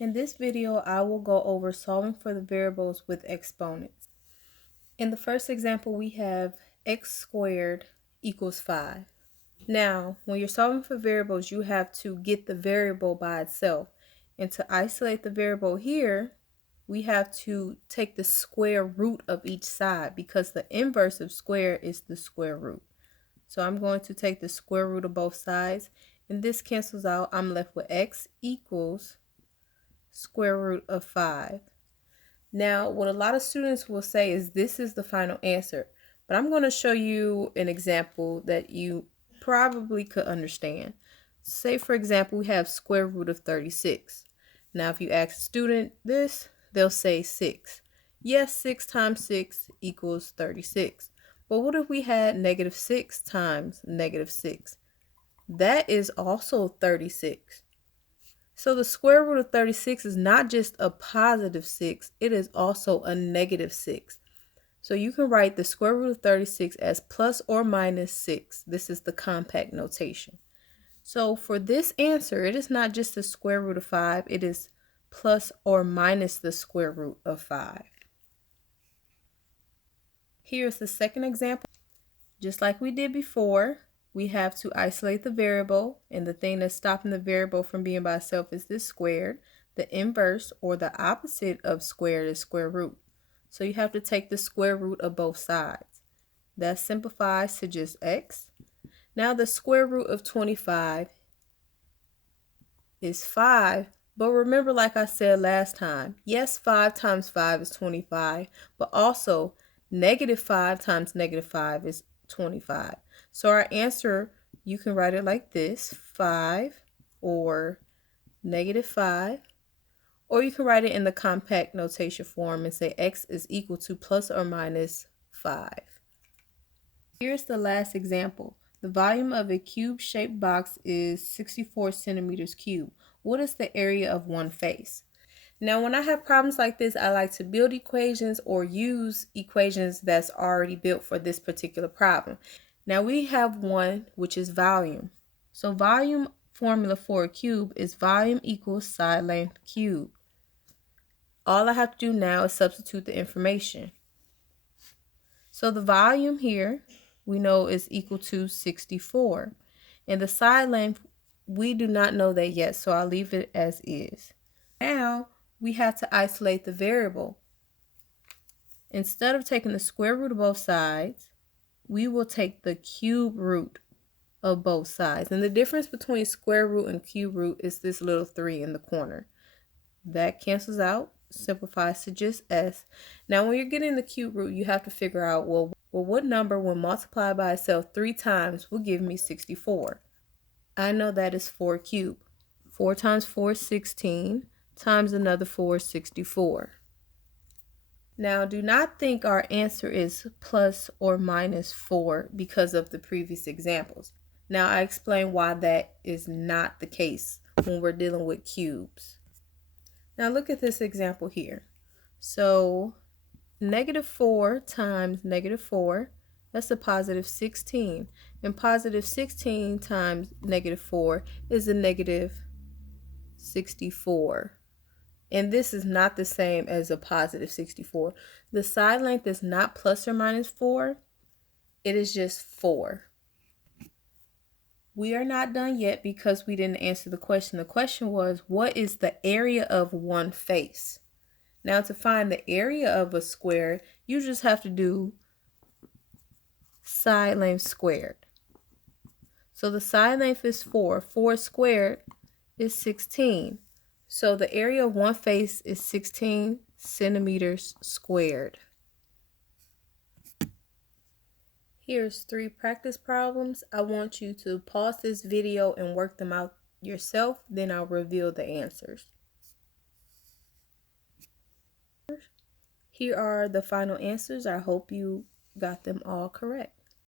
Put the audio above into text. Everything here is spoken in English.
In this video, I will go over solving for the variables with exponents. In the first example, we have x squared equals 5. Now, when you're solving for variables, you have to get the variable by itself. And to isolate the variable here, we have to take the square root of each side because the inverse of square is the square root. So I'm going to take the square root of both sides, and this cancels out. I'm left with x equals square root of 5. Now, what a lot of students will say is this is the final answer, but I'm going to show you an example that you probably could understand. Say, for example, we have square root of 36. Now, if you ask a student this, they'll say 6. Yes, 6 times 6 equals 36. But what if we had negative 6 times negative 6? That is also 36. So the square root of 36 is not just a positive 6, it is also a negative 6. So you can write the square root of 36 as plus or minus 6. This is the compact notation. So for this answer, it is not just the square root of 5, it is plus or minus the square root of 5. Here's the second example. Just like we did before, we have to isolate the variable, and the thing that's stopping the variable from being by itself is this squared. The inverse or the opposite of squared is square root. So you have to take the square root of both sides. That simplifies to just x. Now the square root of 25 is 5, but remember, like I said last time, yes, 5 times 5 is 25, but also negative 5 times negative 5 is 25. So our answer, you can write it like this, 5 or negative 5, or you can write it in the compact notation form and say x is equal to plus or minus 5. Here's the last example. The volume of a cube-shaped box is 64 centimeters cubed. What is the area of one face? Now, when I have problems like this, I like to build equations or use equations that's already built for this particular problem. Now, we have one, which is volume. So volume formula for a cube is volume equals side length cubed. All I have to do now is substitute the information. So the volume here, we know is equal to 64. And the side length, we do not know that yet, so I'll leave it as is. Now, we have to isolate the variable. Instead of taking the square root of both sides, we will take the cube root of both sides. And the difference between square root and cube root is this little 3 in the corner. That cancels out, simplifies to just s. Now, when you're getting the cube root, you have to figure out, well, what number when multiplied by itself 3 times will give me 64? I know that is 4 cubed. 4 times 4 is 16, times another 4 is 64. Now, do not think our answer is plus or minus 4 because of the previous examples. Now, I explain why that is not the case when we're dealing with cubes. Now, look at this example here. So, negative 4 times negative 4, that's a positive 16. And positive 16 times negative 4 is a negative 64. And this is not the same as a positive 64. The side length is not plus or minus 4. It is just 4. We are not done yet because we didn't answer the question. The question was, what is the area of one face? Now, to find the area of a square, you just have to do side length squared. So the side length is 4. 4 squared is 16. So the area of one face is 16 centimeters squared. Here's 3 practice problems. I want you to pause this video and work them out yourself, then I'll reveal the answers. Here are the final answers. I hope you got them all correct.